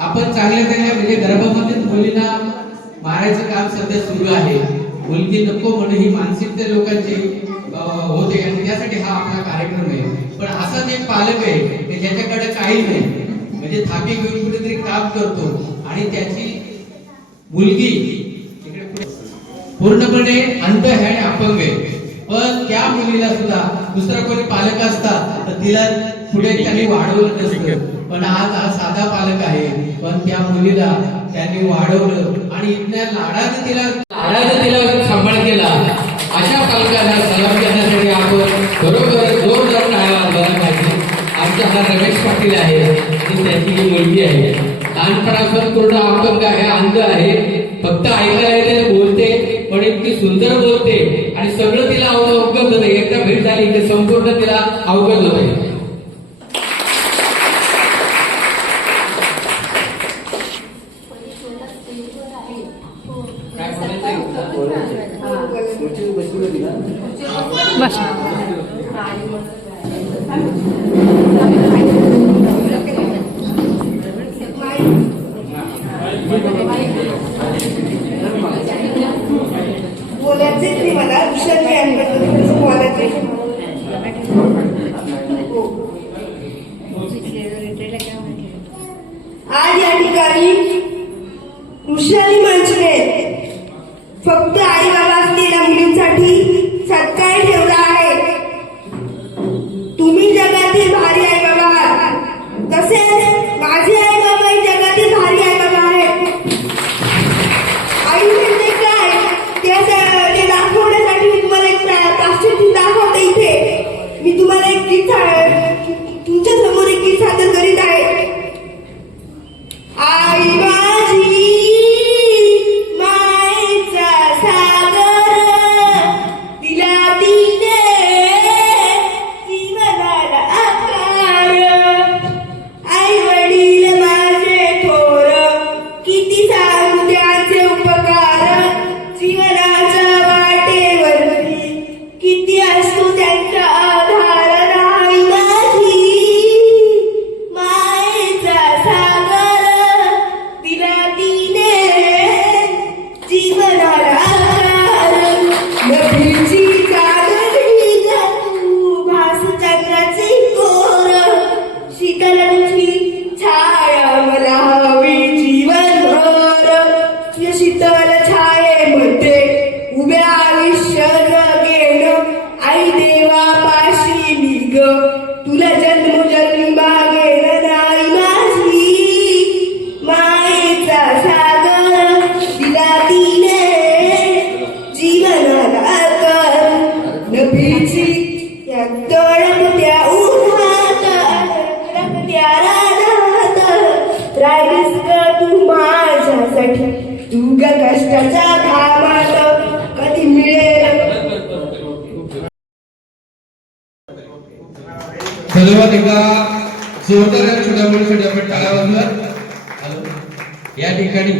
आपण चांगल्या चांगल्या म्हणजे गर्भामध्येच मुलींना मारायचं काम सध्या सुरू आहे. मुलगी नको म्हणून ही मानसिकता लोकांची होते आणि त्यासाठी हा आपला कार्यक्रम आहे. पण असाच एक पालक आहे की ज्याच्याकडे काही नाही. म्हणजे थापी घेऊन कुठेतरी काम करतो आणि त्याची मुलगी पूर्णपणे अंध आहे आणि अपंग आहे. पण त्या मुलीला सुद्धा दुसरा कोणी पालक असता तर तिला पुढे त्यांनी वाढवलं नसतं. पण आज हा साधा पालक आहे. पण त्या मुलीला त्यांनी वाढवलं आणि इथल्या लाडाने तिला लाडाने तिला सांभाळ केला. अशा पालकांना सलाम करण्यासाठी आपण बरोबर जोरदार टाळा वाजवायला पाहिजे. आमचा हा रमेश पाटील आहे आणि त्याची जी मुलगी आहे. लहानपणापासून पूर्ण अपंग आहे अंध आहे. फक्त ऐकायला येते बोलते पण इतकी सुंदर बोलते आणि सगळं तिला अवगत होतं. एकदा भेट झाली की संपूर्ण तिला अवगत होते. बस मला आज या ठिकाणी कृषाली मंचने फक्त तुला जन्म जन्मी मागेन नाही माझी. मायेचा सागर दिला तिने. जीवनाला कर नभीची त्या तळपत्या उन्हात रक्त्या रानात. राहिलीस का तू माझ्यासाठी? तू ग कष्टाच्या घामात. धन्यवाद एकदा जोरदार आणि छोट्या मुलीसाठी आपण टाळ्या वाजवा या ठिकाणी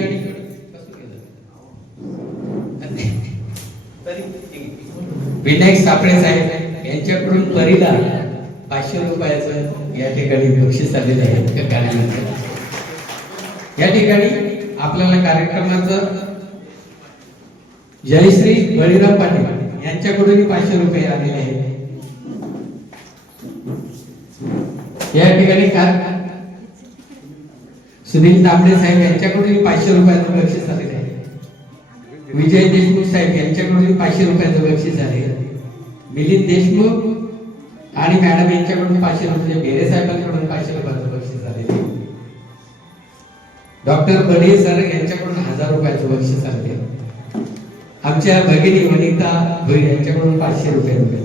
विनायक सापळे साहेब यांच्याकडून परीला पाचशे रुपयाचं या ठिकाणी बक्षीस आलेलं आहे त्या कार्यानंतर या ठिकाणी आपल्याला कार्यक्रमाचं जयश्री बळीराम पाटील यांच्याकडून पाचशे रुपये आलेले आहेत. या ठिकाणी काल सुनील तांबडे साहेब यांच्याकडून पाचशे रुपयाचं बक्षीस आलेलं आहे. विजय देशमुख साहेब यांच्याकडून पाचशे रुपयाचं बक्षीस झाले मिलिंद देशमुख आणि मॅडम यांच्याकडून पाचशे रुपये म्हणजे बेरे साहेबांकडून पाचशे रुपयाचं बक्षीस झाले डॉक्टर बडे सर यांच्याकडून हजार रुपयाचं बक्षीस आले आमच्या भगिनी वनिता भोईर यांच्याकडून पाचशे रुपये रुपये.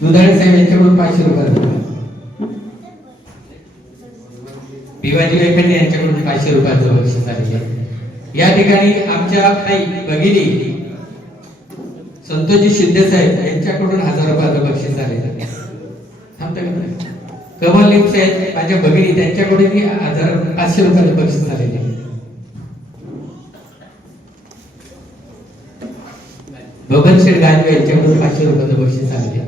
दुधाळे साहेब यांच्याकडून पाचशे रुपये भिवाजी वेखंडे यांच्याकडून पाचशे रुपयाचं बक्षीस आलेलं आहे. या ठिकाणी आमच्या काही भगिनी संतोषजी शिंदे साहेब यांच्याकडून हजार रुपयाचं बक्षीस आलेलं आहे. कमल लिम साहेब माझ्या भगिनी त्यांच्याकडून हजार पाचशे रुपयाचं बक्षीस आलेलं आहे. बबन शेठ गाजवे यांच्याकडून पाचशे रुपयाचं बक्षीस आलेले आहे.